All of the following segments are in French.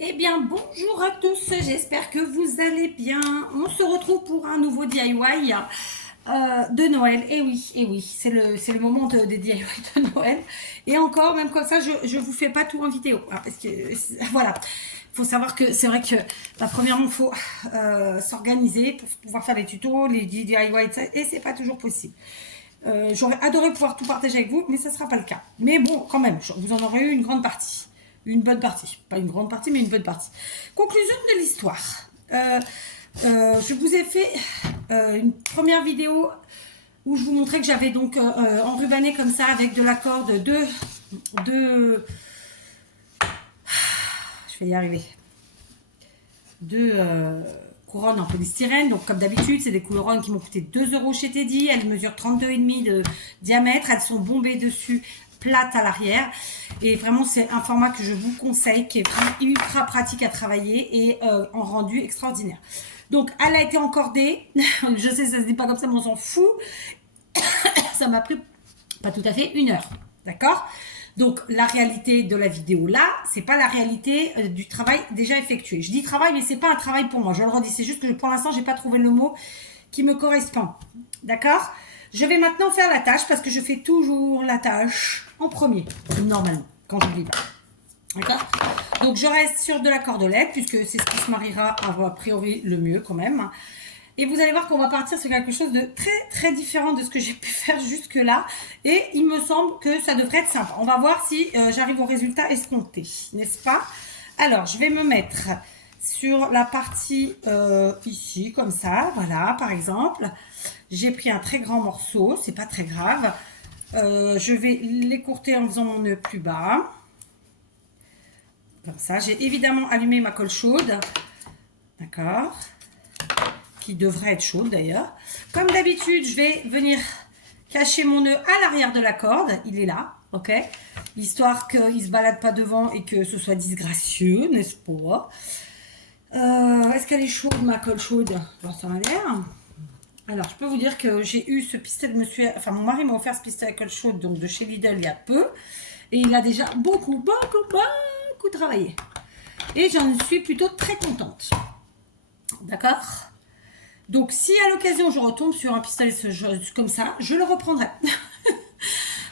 Eh bien, bonjour à tous, j'espère que vous allez bien. On se retrouve pour un nouveau DIY de Noël. Et oui, c'est le moment des DIY de Noël. Et encore, même comme ça, je vous fais pas tout en vidéo. Parce que, voilà, il faut savoir que c'est vrai que, premièrement, il faut s'organiser pour pouvoir faire les tutos, les DIY, et c'est pas toujours possible. J'aurais adoré pouvoir tout partager avec vous, mais ça ne sera pas le cas. Mais bon, quand même, vous en aurez eu une grande partie. Une bonne partie. Pas une grande partie, mais une bonne partie. Conclusion de l'histoire. Je vous ai fait une première vidéo où je vous montrais que j'avais donc enrubanné comme ça avec de la corde de je vais y arriver. Couronnes en polystyrène. Donc, comme d'habitude, c'est des couronnes qui m'ont coûté 2 € chez Teddy. Elles mesurent 32,5 de diamètre. Elles sont bombées dessus, plates à l'arrière. Et vraiment, c'est un format que je vous conseille, qui est ultra pratique à travailler et en rendu extraordinaire. Donc, elle a été encordée. Je sais, ça se dit pas comme ça, mais on s'en fout. Ça m'a pris pas tout à fait 1 heure. D'accord ? Donc, la réalité de la vidéo là, c'est pas la réalité du travail déjà effectué. Je dis travail, mais c'est pas un travail pour moi. Je le redis, c'est juste que pour l'instant, j'ai pas trouvé le mot qui me correspond. D'accord ? Je vais maintenant faire la tâche parce que je fais toujours la tâche en premier, normalement, quand je dis pas. D'accord ? Donc, je reste sur de la cordelette puisque c'est ce qui se mariera a priori le mieux quand même. Et vous allez voir qu'on va partir sur quelque chose de très très différent de ce que j'ai pu faire jusque là. Et il me semble que ça devrait être simple. On va voir si j'arrive au résultat escompté, n'est-ce pas? Alors, je vais me mettre sur la partie ici, comme ça, voilà, par exemple. J'ai pris un très grand morceau, c'est pas très grave. Je vais l'écourter en faisant mon nœud plus bas. Comme ça, j'ai évidemment allumé ma colle chaude. D'accord, qui devrait être chaude d'ailleurs. Comme d'habitude, je vais venir cacher mon nœud à l'arrière de la corde. Il est là, ok? Histoire qu'il ne se balade pas devant et que ce soit disgracieux, n'est-ce pas? Est-ce qu'elle est chaude, ma colle chaude? Bon, ça m'a l'air. Alors, je peux vous dire que j'ai eu ce pistolet de monsieur... Enfin, mon mari m'a offert ce pistolet à colle chaude donc de chez Lidl il y a peu. Et il a déjà beaucoup travaillé. Et j'en suis plutôt très contente. D'accord? Donc, si à l'occasion je retombe sur un pistolet comme ça, je le reprendrai.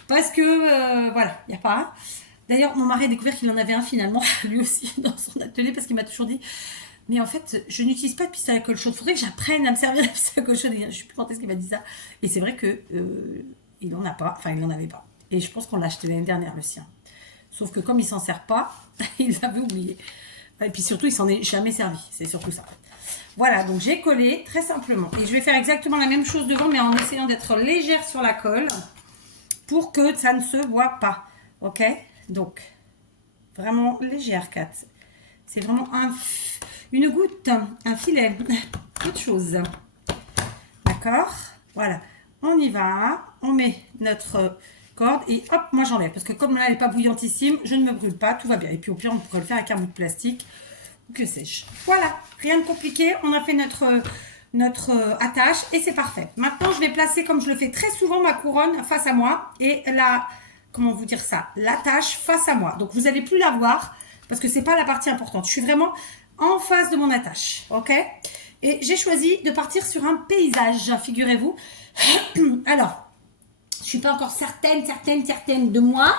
Parce que, voilà, il n'y a pas. D'ailleurs, mon mari a découvert qu'il en avait un finalement, lui aussi, dans son atelier, parce qu'il m'a toujours dit, mais en fait, je n'utilise pas de pistolet à colle chaude. Il faudrait que j'apprenne à me servir de pistolet à colle chaude. Et je ne sais plus quand est-ce qu'il m'a dit ça. Et c'est vrai que il n'en a pas, enfin, il n'en avait pas. Et je pense qu'on l'a acheté l'année dernière, le sien. Sauf que comme il s'en sert pas, il l'avait oublié. Et puis surtout, il s'en est jamais servi. C'est surtout ça. Voilà, donc j'ai collé très simplement. Et je vais faire exactement la même chose devant, mais en essayant d'être légère sur la colle pour que ça ne se voit pas. Ok? Donc, vraiment légère, Kat. C'est vraiment une goutte, un filet, autre chose. D'accord? Voilà. On y va. On met notre corde et hop, moi j'enlève. Parce que comme là, elle n'est pas bouillantissime, je ne me brûle pas, tout va bien. Et puis au pire, on pourrait le faire avec un bout de plastique. Que sais-je. Voilà, rien de compliqué. On a fait notre attache et c'est parfait. Maintenant, je vais placer, comme je le fais très souvent, ma couronne face à moi et la, comment vous dire ça, l'attache face à moi. Donc, vous n'allez plus la voir parce que c'est pas la partie importante. Je suis vraiment en face de mon attache, ok? Et j'ai choisi de partir sur un paysage, figurez-vous. Alors, je suis pas encore certaine de moi.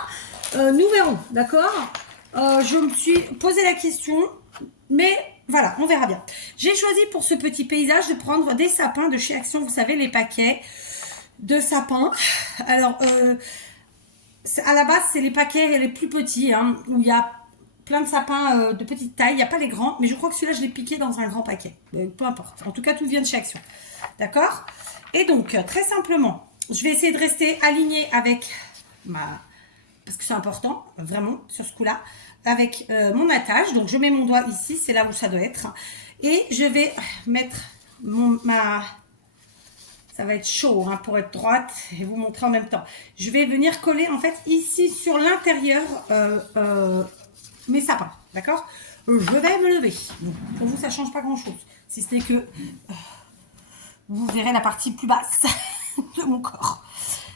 Nous verrons, d'accord? Je me suis posé la question. Mais voilà, on verra bien. J'ai choisi pour ce petit paysage de prendre des sapins de chez Action. Vous savez, les paquets de sapins. Alors, à la base, c'est les paquets les plus petits, hein, où il y a plein de sapins de petite taille. Il n'y a pas les grands, mais je crois que celui-là, je l'ai piqué dans un grand paquet. Peu importe. En tout cas, tout vient de chez Action. D'accord? Et donc, très simplement, je vais essayer de rester alignée avec ma... Parce que c'est important, vraiment, sur ce coup-là, avec mon attache. Donc, je mets mon doigt ici, c'est là où ça doit être. Et je vais mettre ça va être chaud hein, pour être droite et vous montrer en même temps. Je vais venir coller, en fait, ici, sur l'intérieur, mes sapins. D'accord? Je vais me lever. Donc, pour vous, ça ne change pas grand-chose. Si ce n'est que vous verrez la partie plus basse de mon corps.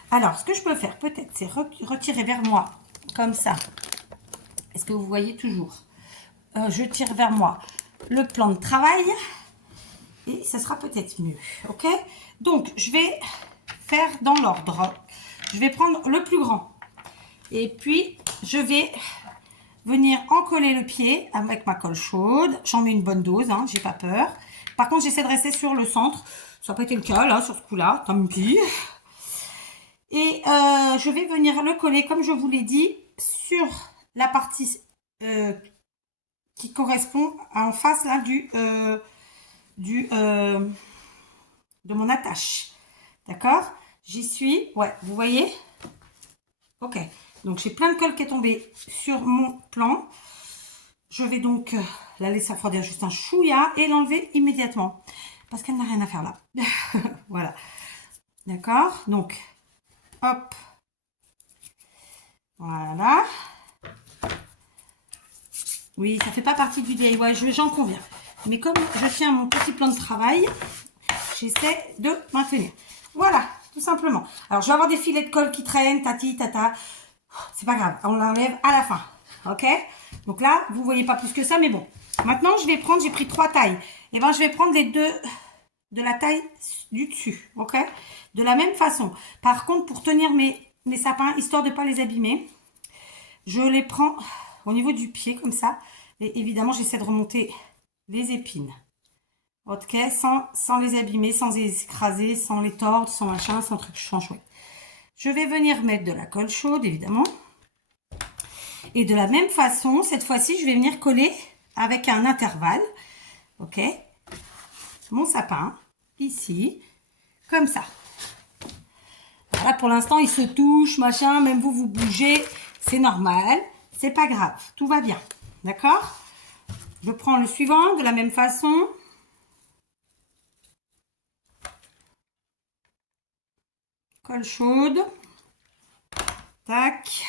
Alors, ce que je peux faire, peut-être, c'est retirer vers moi, comme ça. Est-ce que vous voyez toujours? je tire vers moi le plan de travail et ça sera peut-être mieux. Ok, donc je vais faire dans l'ordre. Je vais prendre le plus grand et puis je vais venir encoller le pied avec ma colle chaude. J'en mets une bonne dose, hein, j'ai pas peur. Par contre, j'essaie de rester sur le centre. Ça n'a pas été le cas là, sur ce coup-là, tant pis. Et je vais venir le coller, comme je vous l'ai dit, sur la partie qui correspond en face là de mon attache. D'accord? J'y suis. Ouais, vous voyez? Ok. Donc, j'ai plein de colle qui est tombée sur mon plan. Je vais donc la laisser refroidir juste un chouïa et l'enlever immédiatement. Parce qu'elle n'a rien à faire là. Voilà. D'accord? Donc, hop. Voilà. Oui, ça fait pas partie du DIY, j'en conviens. Mais comme je tiens mon petit plan de travail, j'essaie de maintenir. Voilà, tout simplement. Alors, je vais avoir des filets de colle qui traînent, tati, tata. C'est pas grave, on l'enlève à la fin. Ok? Donc là, vous voyez pas plus que ça, mais bon. Maintenant, je vais prendre, j'ai pris 3 tailles. Et ben, je vais prendre les deux de la taille du dessus. Ok? De la même façon. Par contre, pour tenir mes sapins, histoire de ne pas les abîmer, je les prends au niveau du pied, comme ça. Et évidemment, j'essaie de remonter les épines. Ok? Sans les abîmer, sans les écraser, sans les tordre, sans machin, sans truc, sans chouette. Je vais venir mettre de la colle chaude, évidemment. Et de la même façon, cette fois-ci, je vais venir coller avec un intervalle. Ok? Mon sapin, ici, comme ça. Voilà, pour l'instant, il se touche, machin, même vous bougez, c'est normal, c'est pas grave, tout va bien. D'accord? Je prends le suivant de la même façon. Colle chaude. Tac.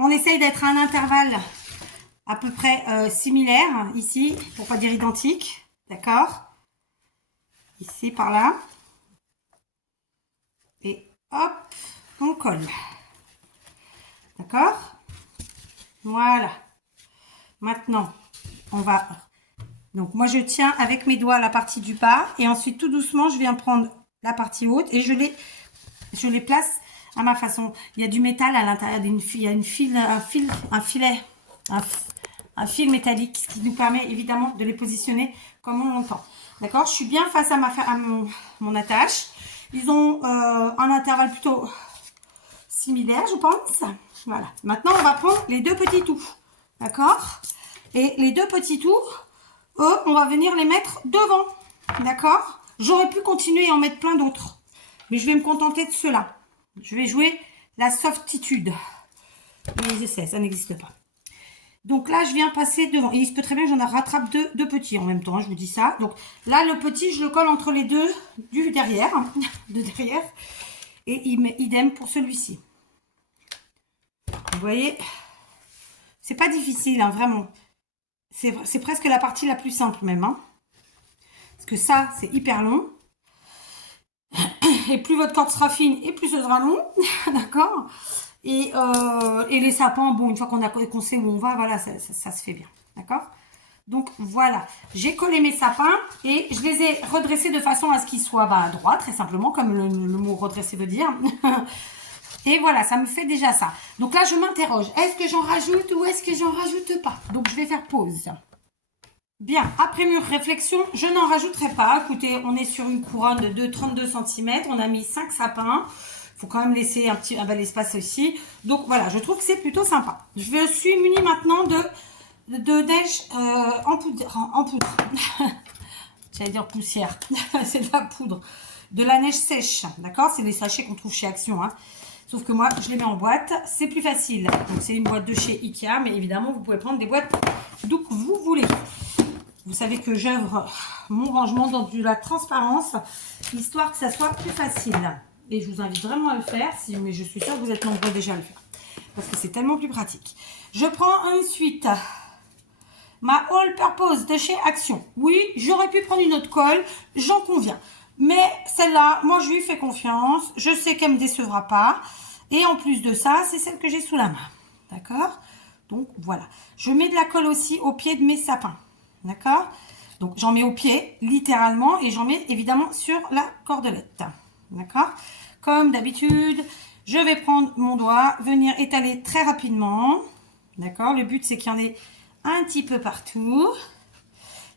On essaye d'être à un intervalle à peu près similaire, ici, pour pas dire identique. D'accord? Ici, par là. Et hop, on colle. D'accord? Voilà. Maintenant, on va... Donc, moi, je tiens avec mes doigts la partie du bas. Et ensuite, tout doucement, je viens prendre la partie haute et je les place à ma façon. Il y a du métal à l'intérieur d'une file. Il y a un fil métallique, ce qui nous permet évidemment de les positionner comme on l'entend. D'accord? Je suis bien face à mon attache. Ils ont un intervalle plutôt similaire, je pense. Voilà. Maintenant, on va prendre les deux petits tout. D'accord? Et les deux petits tout, eux, on va venir les mettre devant. D'accord? J'aurais pu continuer et en mettre plein d'autres. Mais je vais me contenter de ceux-là. Je vais jouer la softitude. Les essais, ça n'existe pas. Donc là, je viens passer devant. Et il se peut très bien que j'en rattrape deux petits en même temps, hein, je vous dis ça. Donc là, le petit, je le colle entre les deux du derrière. De derrière. Et idem pour celui-ci. Vous voyez, c'est pas difficile, hein, vraiment. C'est presque la partie la plus simple même. Hein. Parce que ça, c'est hyper long. Et plus votre corde sera fine, et plus ce sera long. D'accord? Et les sapins, bon, une fois qu'on sait où on va, voilà, ça se fait bien. D'accord? Donc, voilà. J'ai collé mes sapins et je les ai redressés de façon à ce qu'ils soient droits, très simplement, comme le mot redresser veut dire. Et voilà, ça me fait déjà ça. Donc là, je m'interroge. Est-ce que j'en rajoute ou est-ce que j'en rajoute pas? Donc, je vais faire pause. Bien, après mûre réflexion, je n'en rajouterai pas. Écoutez, on est sur une couronne de 32 cm. On a mis 5 sapins. Il faut quand même laisser un bel espace aussi. Donc voilà, je trouve que c'est plutôt sympa. Je suis munie maintenant de neige en poudre. J'allais dire poussière. C'est de la poudre. De la neige sèche. D'accord? C'est les sachets qu'on trouve chez Action. Hein. Sauf que moi, je les mets en boîte. C'est plus facile. Donc c'est une boîte de chez Ikea. Mais évidemment, vous pouvez prendre des boîtes d'où que vous voulez. Vous savez que j'œuvre mon rangement dans de la transparence, histoire que ça soit plus facile. Et je vous invite vraiment à le faire, mais je suis sûre que vous êtes nombreux déjà à le faire. Parce que c'est tellement plus pratique. Je prends ensuite ma All Purpose de chez Action. Oui, j'aurais pu prendre une autre colle, j'en conviens. Mais celle-là, moi je lui fais confiance. Je sais qu'elle ne me décevra pas. Et en plus de ça, c'est celle que j'ai sous la main. D'accord? Donc voilà. Je mets de la colle aussi au pied de mes sapins. D'accord? Donc j'en mets au pied, littéralement, et j'en mets évidemment sur la cordelette. D'accord? Comme d'habitude, je vais prendre mon doigt, venir étaler très rapidement. D'accord? Le but, c'est qu'il y en ait un petit peu partout.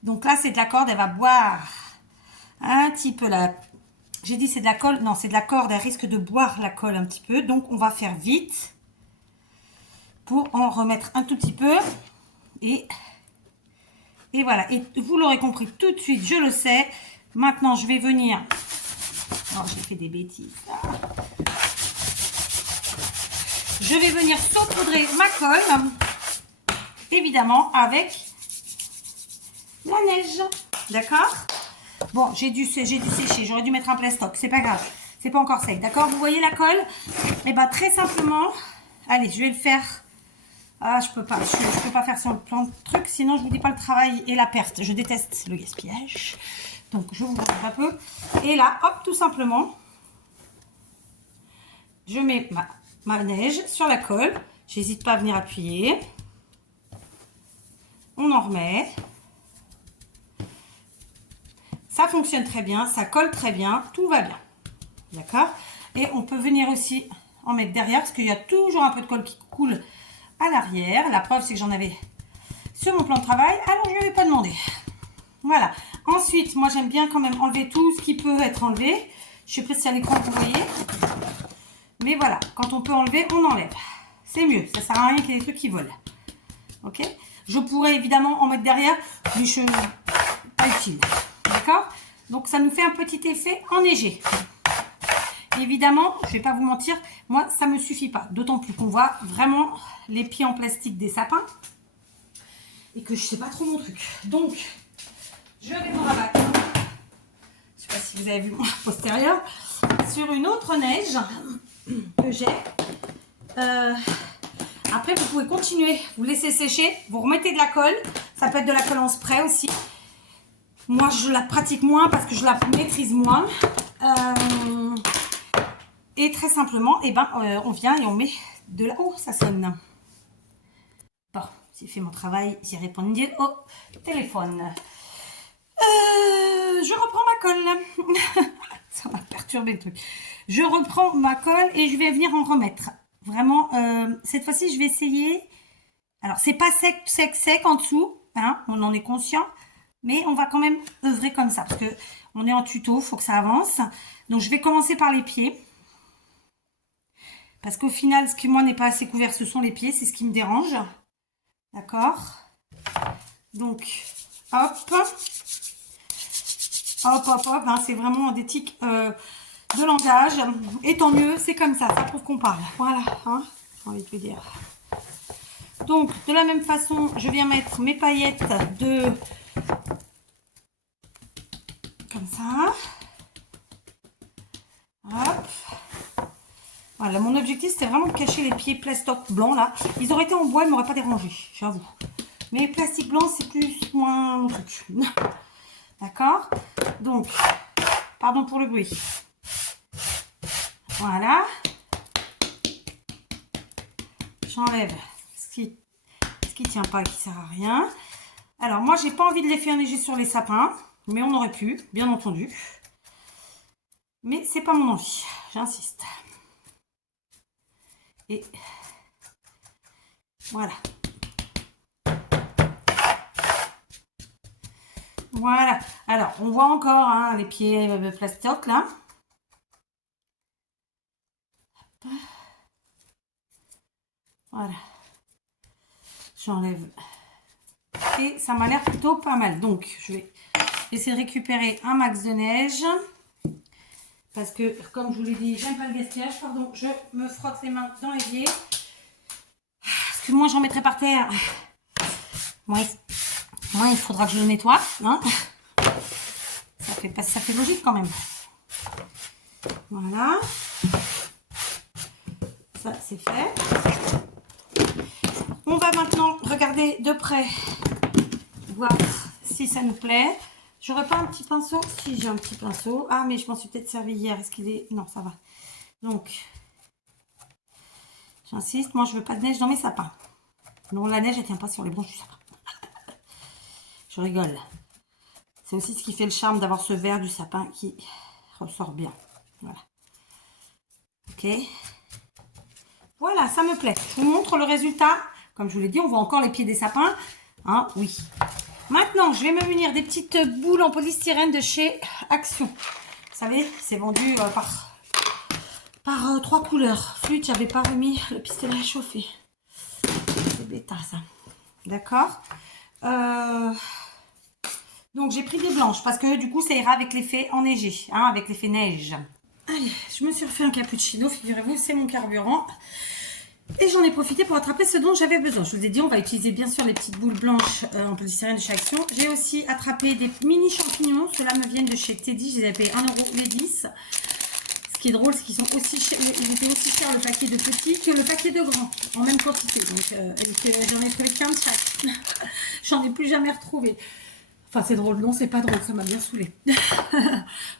Donc là, c'est de la corde, elle va boire un petit peu la... J'ai dit c'est de la colle, non, c'est de la corde, elle risque de boire la colle un petit peu. Donc on va faire vite pour en remettre un tout petit peu. Et voilà, et vous l'aurez compris tout de suite, je le sais. Maintenant, je vais venir... Oh, j'ai fait des bêtises là. Je vais venir saupoudrer ma colle, évidemment, avec la neige. D'accord? Bon, j'ai dû sécher, j'aurais dû mettre un plastoc, c'est pas grave. C'est pas encore sec, d'accord? Vous voyez la colle? Et bien, très simplement, allez, je vais le faire... Ah, je peux pas faire sur le plan de truc, sinon je vous dis pas le travail et la perte. Je déteste le gaspillage. Donc, je vous montre un peu. Et là, hop, tout simplement, je mets ma neige sur la colle. J'hésite pas à venir appuyer. On en remet. Ça fonctionne très bien, ça colle très bien, tout va bien. D'accord? Et on peut venir aussi en mettre derrière, parce qu'il y a toujours un peu de colle qui coule à l'arrière. La preuve, c'est que j'en avais sur mon plan de travail, alors je ne lui avais pas demandé. Voilà. Ensuite, moi, j'aime bien quand même enlever tout ce qui peut être enlevé. Je sais pas si à l'écran, vous voyez. Mais voilà, quand on peut enlever, on enlève. C'est mieux, ça sert à rien qu'il y ait des trucs qui volent. Ok? Je pourrais évidemment en mettre derrière, mais je pas utile. D'accord? Donc, ça nous fait un petit effet enneigé. Évidemment, je ne vais pas vous mentir, moi, ça ne me suffit pas. D'autant plus qu'on voit vraiment les pieds en plastique des sapins. Et que je ne sais pas trop mon truc. Donc, je vais me rabattre. Je ne sais pas si vous avez vu mon postérieur. Sur une autre neige que j'ai. Après, vous pouvez continuer. Vous laissez sécher. Vous remettez de la colle. Ça peut être de la colle en spray aussi. Moi, je la pratique moins parce que je la maîtrise moins. Et très simplement, eh ben, on vient et on met de la... Oh, ça sonne. Bon, j'ai fait mon travail, j'ai répondu au téléphone. Je reprends ma colle. Ça m'a perturbé le truc. Je reprends ma colle et je vais venir en remettre. Vraiment, cette fois-ci, je vais essayer... Alors, c'est pas sec en dessous. Hein, on en est conscient. Mais on va quand même œuvrer comme ça. Parce que on est en tuto, il faut que ça avance. Donc, je vais commencer par les pieds. Parce qu'au final, ce qui, moi, n'est pas assez couvert, ce sont les pieds. C'est ce qui me dérange. D'accord? Donc, hop. Hop, hop, hop. Hein, c'est vraiment des tics de langage. Et tant mieux, c'est comme ça. Ça prouve qu'on parle. Voilà. Hein, j'ai envie de vous dire. Donc, de la même façon, je viens mettre mes paillettes de... Comme ça. Hop. Voilà, mon objectif, c'était vraiment de cacher les pieds plastoc blancs, là. Ils auraient été en bois, ils ne m'auraient pas dérangé, j'avoue. Mais plastique blanc, c'est plus moins mon truc. D'accord? Donc, pardon pour le bruit. Voilà. J'enlève ce qui tient pas et qui sert à rien. Alors, moi, j'ai pas envie de les faire neiger sur les sapins. Mais on aurait pu, bien entendu. Mais c'est pas mon envie, j'insiste. Et voilà. Voilà. Alors, on voit encore hein, les pieds plastoc là. Voilà. J'enlève. Et ça m'a l'air plutôt pas mal. Donc, je vais essayer de récupérer un max de neige. Parce que, comme je vous l'ai dit, j'aime pas le gaspillage. Pardon, je me frotte les mains dans l'évier. Parce que moi, j'en mettrai par terre. Moi, il faudra que je le nettoie. Hein, ça fait logique quand même. Voilà. Ça, c'est fait. On va maintenant regarder de près. Voir si ça nous plaît. J'aurais pas un petit pinceau? Si, j'ai un petit pinceau. Ah, mais je m'en suis peut-être servi hier. Est-ce qu'il est... Non, ça va. Donc, j'insiste. Moi, je veux pas de neige dans mes sapins. Non, la neige, elle tient pas sur les branches du sapin. Je rigole. C'est aussi ce qui fait le charme d'avoir ce vert du sapin qui ressort bien. Voilà. Ok. Voilà, ça me plaît. Je vous montre le résultat. Comme je vous l'ai dit, on voit encore les pieds des sapins. Hein, oui. Maintenant, je vais me munir des petites boules en polystyrène de chez Action. Vous savez, c'est vendu par 3 couleurs. Flûte, j'avais pas remis le pistolet à chauffer. C'est bêta, ça. D'accord. Donc, j'ai pris des blanches parce que du coup, ça ira avec l'effet enneigé, hein, avec l'effet neige. Allez, je me suis refait un cappuccino, figurez-vous, c'est mon carburant. Et j'en ai profité pour attraper ce dont j'avais besoin. Je vous ai dit, on va utiliser bien sûr les petites boules blanches en polystyrène de chez Action. J'ai aussi attrapé des mini champignons. Ceux-là me viennent de chez Teddy. Je les ai payés 1 € les 10. Ce qui est drôle, c'est qu'ils sont aussi chers, ils étaient aussi chers le paquet de petits que le paquet de grands, en même quantité. Donc, j'en ai trouvé qu'un de chaque. J'en ai plus jamais retrouvé. Enfin, c'est drôle. Non, c'est pas drôle. Ça m'a bien saoulé.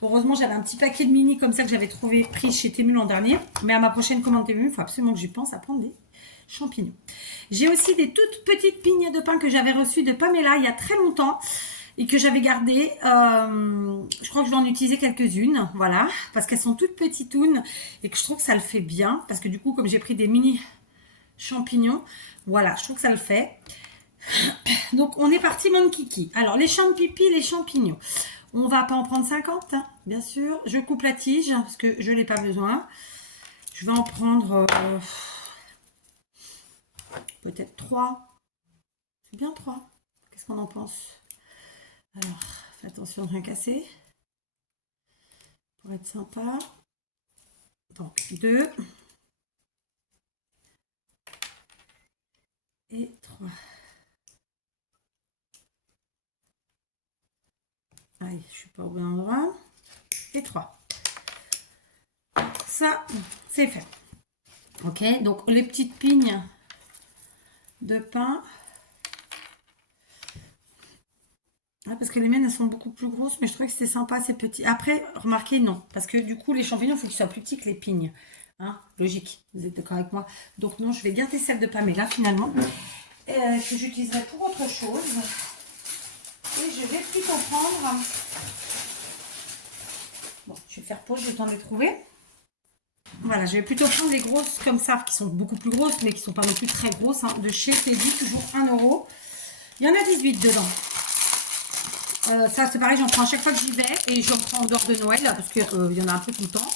Heureusement, j'avais un petit paquet de mini comme ça que j'avais trouvé pris chez Temu l'an dernier. Mais à ma prochaine commande Temu, il faut absolument que j'y pense à prendre des champignons. J'ai aussi des toutes petites pignes de pain que j'avais reçues de Pamela il y a très longtemps et que j'avais gardées. Je crois que je vais en utiliser quelques-unes, voilà, parce qu'elles sont toutes petitounes et que je trouve que ça le fait bien. Parce que du coup, comme j'ai pris des mini champignons, voilà, je trouve que ça le fait. Donc, on est parti, mon kiki. Alors, les champipi, les champignons. On va pas en prendre 50, hein, bien sûr. Je coupe la tige parce que je n'ai pas besoin. Je vais en prendre peut-être 3. C'est bien 3. Qu'est-ce qu'on en pense? Alors, fais attention de rien casser. Pour être sympa. Donc, 2. Et 3. Allez, je suis pas au bon endroit. Et 3. Ça, c'est fait. Ok, donc les petites pignes de pain. Ah, parce que les miennes, elles sont beaucoup plus grosses, mais je trouvais que c'était sympa, ces petits. Après, remarquez, non. Parce que du coup, les champignons, il faut qu'ils soient plus petits que les pignes. Hein, logique, vous êtes d'accord avec moi? Donc non, je vais garder celle de Pamela, finalement. Que j'utiliserai pour autre chose. Et je vais plutôt prendre... Bon, je vais faire pause, j'ai le temps de les trouver. Voilà, je vais plutôt prendre les grosses comme ça, qui sont beaucoup plus grosses, mais qui ne sont pas non plus très grosses, hein, de chez Teddy, toujours 1 €. Il y en a 18 dedans. Ça, c'est pareil, j'en prends à chaque fois que j'y vais et j'en prends en dehors de Noël parce qu'il y en a un peu tout le temps.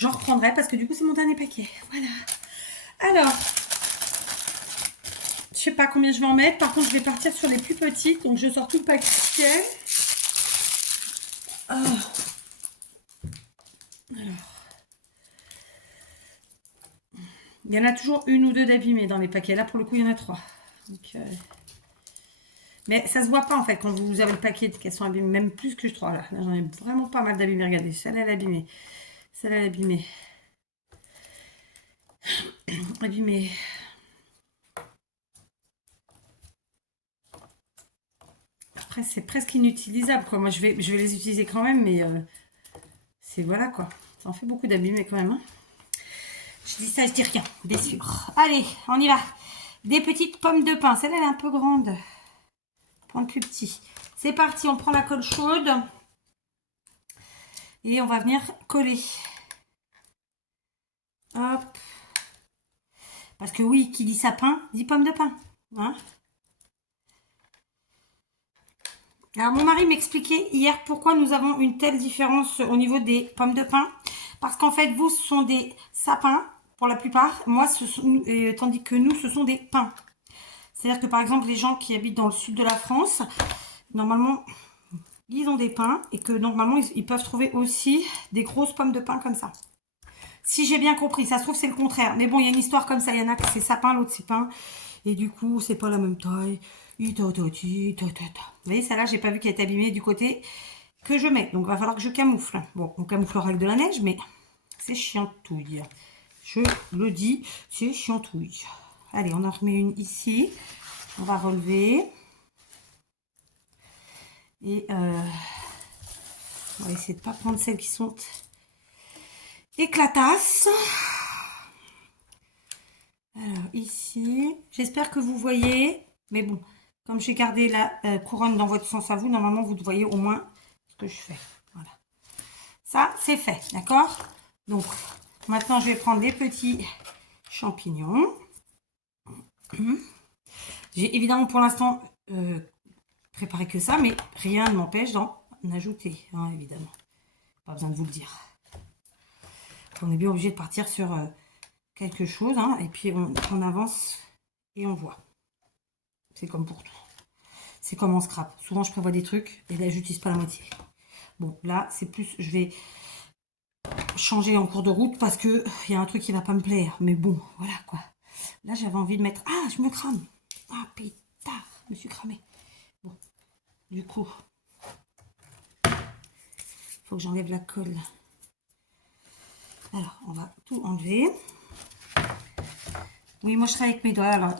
J'en reprendrai parce que du coup, c'est mon dernier paquet. Voilà. Alors, je sais pas combien je vais en mettre. Par contre, je vais partir sur les plus petites. Donc, je sors tout le paquet. Alors. Il y en a toujours une ou deux d'abîmés dans les paquets. Là, pour le coup, il y en a 3. Donc, mais ça se voit pas en fait quand vous avez le paquet qu'elles sont abîmées, même plus que 3 là. Là, j'en ai vraiment pas mal d'abîmés. Regardez, celle-là elle est abîmée. Celle-là elle est abîmée. Abîmée. Après, c'est presque inutilisable quoi. Moi, je vais les utiliser quand même, mais c'est voilà quoi. Ça en fait beaucoup d'abîmés quand même. Hein. Je dis ça, je dis rien, bien sûr. Allez, on y va. Des petites pommes de pain. Celle-là, elle est un peu grande. Prendre plus petit. C'est parti, on prend la colle chaude. Et on va venir coller. Hop. Parce que oui, qui dit sapin, dit pomme de pain. Hein? Alors, mon mari m'expliquait hier pourquoi nous avons une telle différence au niveau des pommes de pain. Parce qu'en fait, vous, ce sont des sapins, pour la plupart. Moi, tandis que nous, ce sont des pins. C'est-à-dire que, par exemple, les gens qui habitent dans le sud de la France, normalement, ils ont des pins. Et que, normalement, ils peuvent trouver aussi des grosses pommes de pain comme ça. Si j'ai bien compris, ça se trouve, c'est le contraire. Mais bon, il y a une histoire comme ça. Il y en a que c'est sapin, l'autre, c'est pain. Et du coup, c'est pas la même taille. Vous voyez, celle-là, j'ai pas vu qu'elle est abîmée du côté que je mets. Donc, il va falloir que je camoufle. Bon, on camouflera avec de la neige, mais c'est chiantouille. Je le dis, c'est chiantouille. Allez, on en remet une ici. On va relever. Et on va essayer de ne pas prendre celles qui sont éclatasses. Alors, ici. J'espère que vous voyez. Mais bon, comme j'ai gardé la couronne dans votre sens à vous, normalement, vous voyez au moins ce que je fais. Voilà. Ça, c'est fait, d'accord? Donc, maintenant, je vais prendre les petits champignons. J'ai évidemment, pour l'instant, préparé que ça, mais rien ne m'empêche d'en ajouter, hein, évidemment. Pas besoin de vous le dire. On est bien obligé de partir sur quelque chose, hein, et puis on avance et on voit. C'est comme pour tout. C'est comme en scrap. Souvent, je prévois des trucs et là, j'utilise pas la moitié. Bon, là, c'est plus, je vais changer en cours de route parce que il y a un truc qui va pas me plaire. Mais bon, voilà quoi. Là, j'avais envie de mettre. Ah, je me crame. Ah, pétard, je me suis cramé. Bon, du coup, faut que j'enlève la colle. Alors, on va tout enlever. Oui, moi, je travaille avec mes doigts. Alors,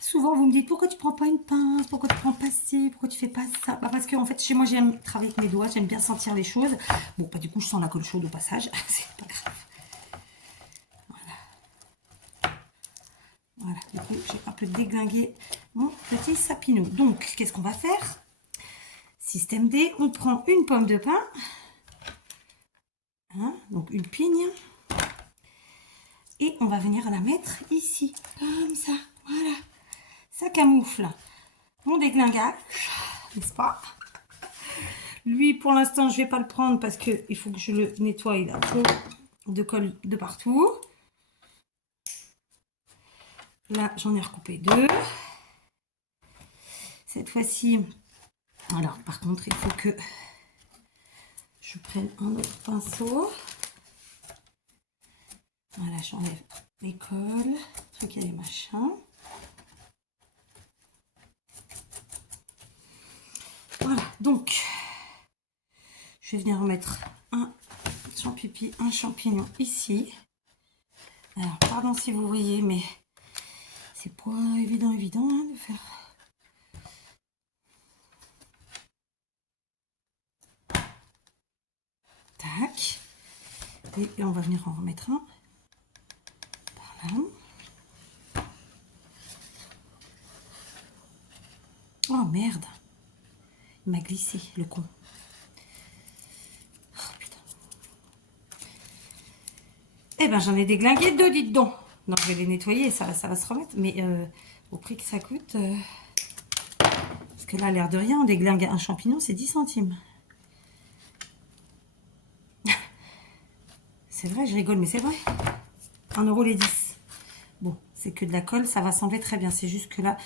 souvent, vous me dites, pourquoi tu prends pas une pince? Pourquoi tu prends pas ci? Pourquoi tu fais pas ça? Bah, parce que, en fait, chez moi, j'aime travailler avec mes doigts. J'aime bien sentir les choses. Bon, bah, du coup, je sens la colle chaude au passage. C'est pas grave. Voilà, du coup, j'ai un peu déglingué mon petit sapineau. Donc, qu'est-ce qu'on va faire? Système D, on prend une pomme de pin. Hein, donc, une pigne. Et on va venir la mettre ici, comme ça. Voilà. Ça camoufle mon déglingage, n'est-ce pas? Lui, pour l'instant, je ne vais pas le prendre parce qu'il faut que je le nettoie. Il a trop de colle de partout. Là, j'en ai recoupé 2. Cette fois-ci, alors, par contre, il faut que je prenne un autre pinceau. Voilà, j'enlève les colles, trucs et les machins. Voilà, donc, je vais venir remettre un champignon ici. Alors, pardon si vous voyez, mais c'est pas évident hein, de faire. Tac. Et on va venir en remettre un. Par là. Oh merde. Il m'a glissé, le con. Oh putain. Eh ben j'en ai déglingué 2, dites donc. Non, je vais les nettoyer, ça va se remettre. Mais au prix que ça coûte... parce que là, l'air de rien, on déglingue un champignon, c'est 10 centimes. C'est vrai, je rigole, mais c'est vrai. 1 € les 10. Bon, c'est que de la colle, ça va s'enlever très bien. C'est juste que là,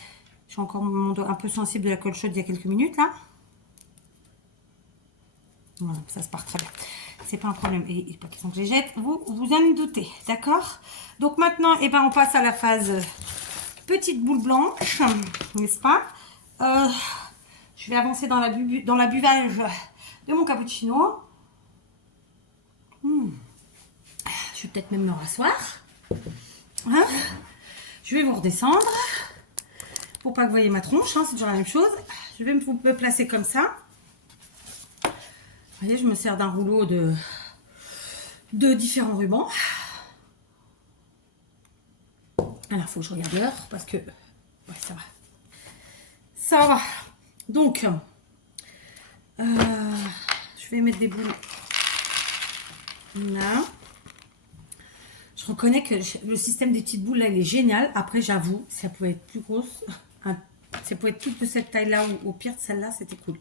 j'ai encore mon doigt un peu sensible de la colle chaude il y a quelques minutes, là. Voilà, ça se part très bien. C'est pas un problème. Et pas question que je les jette. Vous en doutez, d'accord? Donc maintenant, eh ben, on passe à la phase petite boule blanche, n'est-ce pas? Je vais avancer dans la buvage de mon cappuccino. Je vais peut-être même me rasseoir. Hein, je vais vous redescendre. Pour pas que vous voyez ma tronche, hein, c'est toujours la même chose. Je vais me placer comme ça. Vous voyez, je me sers d'un rouleau de différents rubans. Alors, il faut que je regarde l'heure parce que... Ouais, ça va. Ça va. Donc, je vais mettre des boules là. Je reconnais que le système des petites boules là, il est génial. Après, j'avoue, ça pouvait être plus grosse. Ça pouvait être toute de cette taille-là ou au pire de celle-là, c'était cool.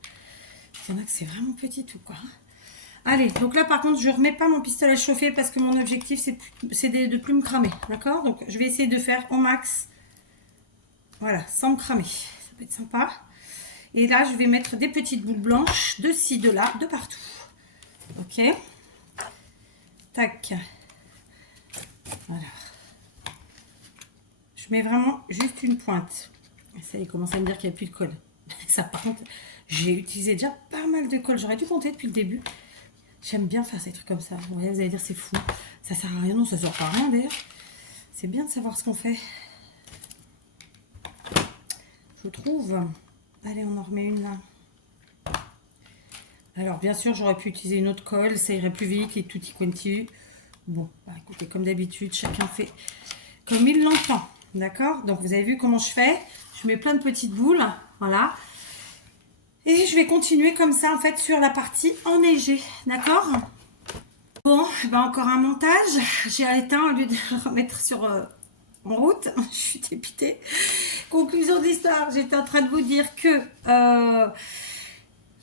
Il y en a que c'est vraiment petit tout, quoi. Allez, donc là, par contre, je ne remets pas mon pistolet à chauffer parce que mon objectif, c'est de plus me cramer. D'accord? Donc, je vais essayer de faire au max. Voilà, sans me cramer. Ça peut être sympa. Et là, je vais mettre des petites boules blanches de ci, de là, de partout. Ok? Tac. Voilà. Je mets vraiment juste une pointe. Ça y est, commence à me dire qu'il n'y a plus de colle. Ça, par contre, j'ai utilisé déjà pas mal de colle. J'aurais dû compter depuis le début. J'aime bien faire ces trucs comme ça. Vous allez dire, c'est fou. Ça sert à rien. Non, ça sert pas à rien d'ailleurs. C'est bien de savoir ce qu'on fait. Je trouve. Allez, on en remet une là. Alors, bien sûr, j'aurais pu utiliser une autre colle. Ça irait plus vite et tutti quanti. Bon, bah, écoutez, comme d'habitude, chacun fait comme il l'entend. D'accord? Donc, vous avez vu comment je fais. Je mets plein de petites boules. Voilà. Et je vais continuer comme ça, en fait, sur la partie enneigée. D'accord? Bon, ben encore un montage. J'ai éteint au lieu de le remettre sur en route. Je suis dépitée. Conclusion de l'histoire. J'étais en train de vous dire que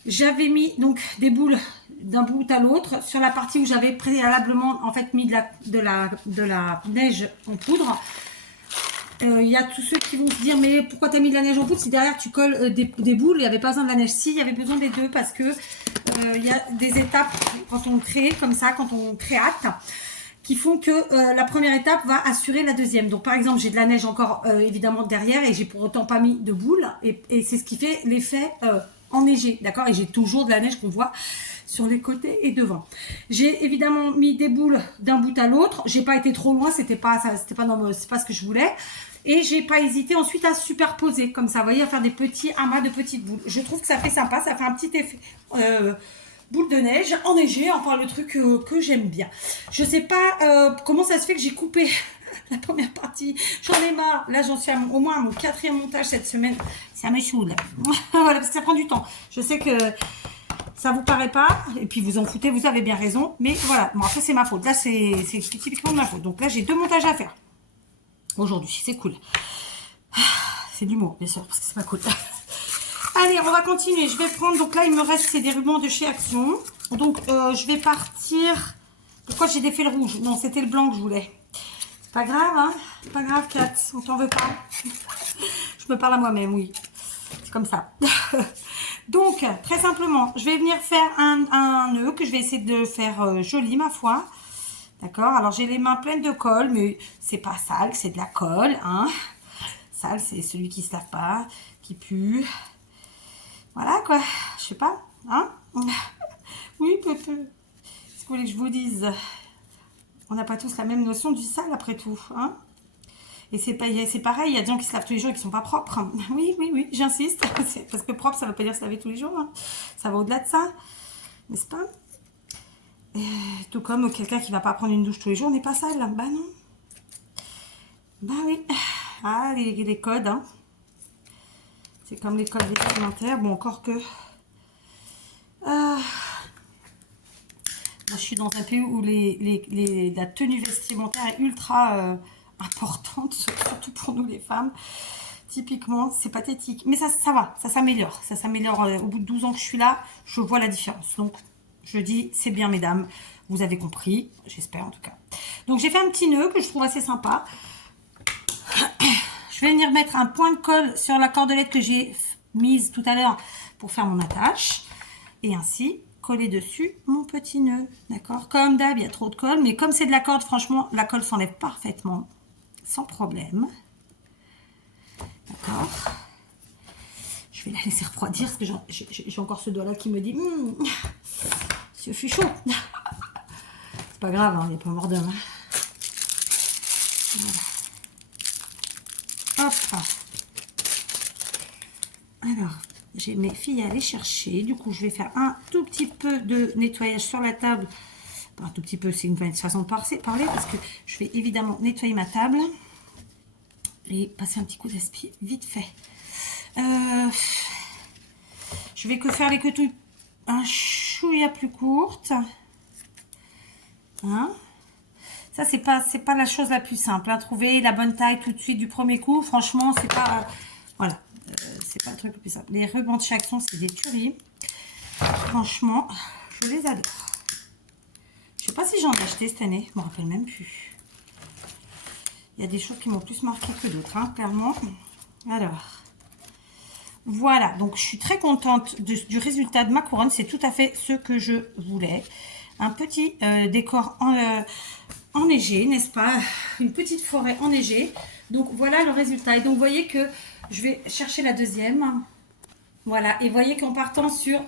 j'avais mis donc des boules d'un bout à l'autre sur la partie où j'avais préalablement en fait mis de la neige en poudre. Il y a tous ceux qui vont se dire mais pourquoi tu as mis de la neige en poudre si derrière tu colles des boules, il n'y avait pas besoin de la neige. Si, il y avait besoin des deux parce que il y a des étapes quand on crée comme ça, quand on créate, qui font que la première étape va assurer la deuxième. Donc par exemple j'ai de la neige encore évidemment derrière et j'ai pour autant pas mis de boules et c'est ce qui fait l'effet enneigé, d'accord. Et j'ai toujours de la neige qu'on voit sur les côtés et devant. J'ai évidemment mis des boules d'un bout à l'autre. J'ai pas été trop loin, c'est pas ce que je voulais. Et j'ai pas hésité ensuite à superposer comme ça, vous voyez, à faire des petits amas de petites boules. Je trouve que ça fait sympa, ça fait un petit effet boule de neige enneigée, enfin le truc que j'aime bien. Je sais pas comment ça se fait que j'ai coupé la première partie. J'en ai marre. Là, j'en suis au moins à mon 4e montage cette semaine. Ça me saoule. Voilà, parce que ça prend du temps. Je sais que ça vous paraît pas, et puis vous en foutez, vous avez bien raison. Mais voilà, bon après c'est ma faute. Là, c'est typiquement de ma faute. Donc là, j'ai 2 montages à faire aujourd'hui. C'est cool. C'est du mot, bien sûr, parce que c'est pas cool. Allez, on va continuer. Je vais prendre, donc là, il me reste, c'est des rubans de chez Action. Donc, je vais partir. Pourquoi j'ai des fils rouges? Non, c'était le blanc que je voulais. C'est pas grave, hein? C'est pas grave, Kat. On t'en veut pas. Je me parle à moi-même, oui. C'est comme ça. Donc, très simplement, je vais venir faire un nœud que je vais essayer de faire joli, ma foi. D'accord? Alors, j'ai les mains pleines de colle, mais c'est pas sale, c'est de la colle, hein? Sale, c'est celui qui se lave pas, qui pue. Voilà, quoi. Je sais pas, hein? Oui, peut-être. Qu'est-ce que vous voulez que je vous dise? On n'a pas tous la même notion du sale, après tout, hein? Et c'est pareil, il y a des gens qui se lavent tous les jours et qui sont pas propres. Oui, oui, oui, j'insiste. Parce que propre, ça ne veut pas dire se laver tous les jours. Hein. Ça va au-delà de ça, n'est-ce pas? Tout comme quelqu'un qui va pas prendre une douche tous les jours n'est pas sale. Bah non. Bah oui. Ah, les codes, hein. C'est comme les codes vestimentaires. Bon, encore que... Moi, je suis dans un pays où la tenue vestimentaire est ultra importante, surtout pour nous les femmes. Typiquement, c'est pathétique. Mais ça va, ça s'améliore. Ça s'améliore au bout de 12 ans que je suis là, je vois la différence. Donc, je dis, c'est bien, mesdames. Vous avez compris, j'espère en tout cas. Donc, j'ai fait un petit nœud que je trouve assez sympa. Je vais venir mettre un point de colle sur la cordelette que j'ai mise tout à l'heure pour faire mon attache. Et ainsi, coller dessus mon petit nœud. D'accord? Comme d'hab, il y a trop de colle. Mais comme c'est de la corde, franchement, la colle s'enlève parfaitement. Sans problème. D'accord? Je vais la laisser refroidir parce que j'ai encore ce doigt-là qui me dit je suis chaud. C'est pas grave, il n'y a pas mort d'homme. Voilà. Hop. Alors, j'ai mes filles à aller chercher. Du coup, je vais faire un tout petit peu de nettoyage sur la table. Un tout petit peu, c'est une façon de parler parce que je vais évidemment nettoyer ma table et passer un petit coup d'aspi vite fait. Je vais que faire les queues un chouïa plus courtes. Hein? Ça, c'est pas la chose la plus simple. Hein. Trouver la bonne taille tout de suite du premier coup, franchement, c'est pas... voilà. C'est pas le truc le plus simple. Les rubans de chez Action, c'est des tueries. Franchement, je les adore. Je sais pas si j'en ai acheté cette année. Je me rappelle même plus. Il y a des choses qui m'ont plus marqué que d'autres, hein, clairement. Alors, voilà. Donc, je suis très contente du résultat de ma couronne. C'est tout à fait ce que je voulais. Un petit décor enneigé, n'est-ce pas? Une petite forêt enneigée. Donc, voilà le résultat. Et donc, vous voyez que je vais chercher la deuxième. Voilà. Et vous voyez qu'en partant sur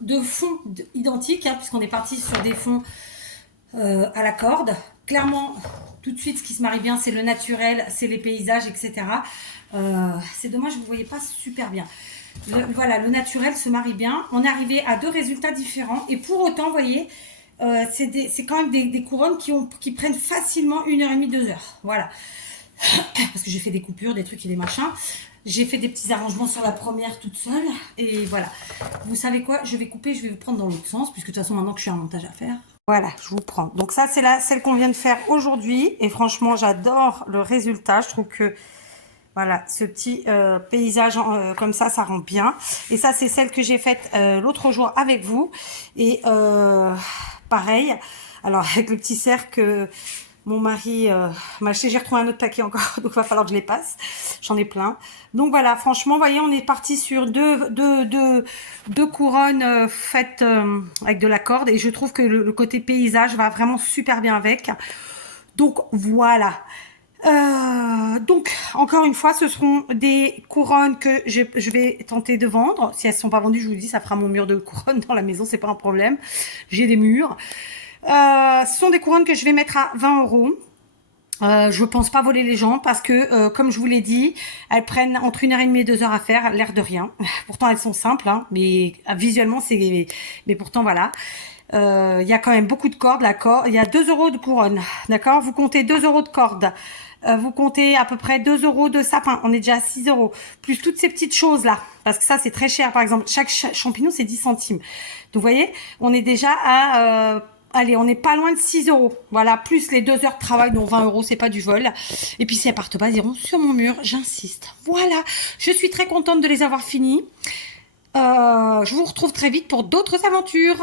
deux fonds identiques, hein, puisqu'on est parti sur des fonds à la corde. Clairement, tout de suite, ce qui se marie bien, c'est le naturel, c'est les paysages, etc. C'est dommage, vous ne voyez pas super bien. Voilà, le naturel se marie bien. On est arrivé à 2 résultats différents. Et pour autant, vous voyez, c'est quand même des couronnes qui prennent facilement 1h30, 2 heures. Voilà. parce que j'ai fait des coupures, des trucs et des machins. J'ai fait des petits arrangements sur la première toute seule. Et voilà. Vous savez quoi? Je vais couper, je vais vous prendre dans l'autre sens, puisque de toute façon, maintenant que je suis un montage à faire. Voilà, je vous prends. Donc ça, c'est celle qu'on vient de faire aujourd'hui. Et franchement, j'adore le résultat. Je trouve que, voilà, ce petit paysage comme ça rend bien. Et ça, c'est celle que j'ai faite l'autre jour avec vous. Et pareil, alors avec le petit cercle... Mon mari m'a acheté, j'ai retrouvé un autre paquet encore, donc il va falloir que je les passe. J'en ai plein. Donc voilà, franchement, vous voyez, on est parti sur deux couronnes faites avec de la corde. Et je trouve que le côté paysage va vraiment super bien avec. Donc voilà. Donc, encore une fois, ce seront des couronnes que je vais tenter de vendre. Si elles ne sont pas vendues, je vous dis, ça fera mon mur de couronnes dans la maison, c'est pas un problème. J'ai des murs. Ce sont des couronnes que je vais mettre à 20 €. Je pense pas voler les gens parce que, comme je vous l'ai dit, elles prennent entre 1h30 et 2 heures à faire, l'air de rien. Pourtant, elles sont simples, hein, mais visuellement, mais pourtant, voilà. Il y a quand même beaucoup de cordes, il y a 2 € de couronne, d'accord? Vous comptez 2 € de corde. Vous comptez à peu près 2 € de sapin. On est déjà à 6 €. Plus toutes ces petites choses là. Parce que ça, c'est très cher. Par exemple, chaque champignon, c'est 10 centimes. Donc, vous voyez, on est déjà à... allez, on n'est pas loin de 6 €. Voilà, plus les 2 heures de travail, dont 20 €, c'est pas du vol. Et puis, si elles partent pas, elles iront sur mon mur. J'insiste. Voilà, je suis très contente de les avoir finis. Je vous retrouve très vite pour d'autres aventures.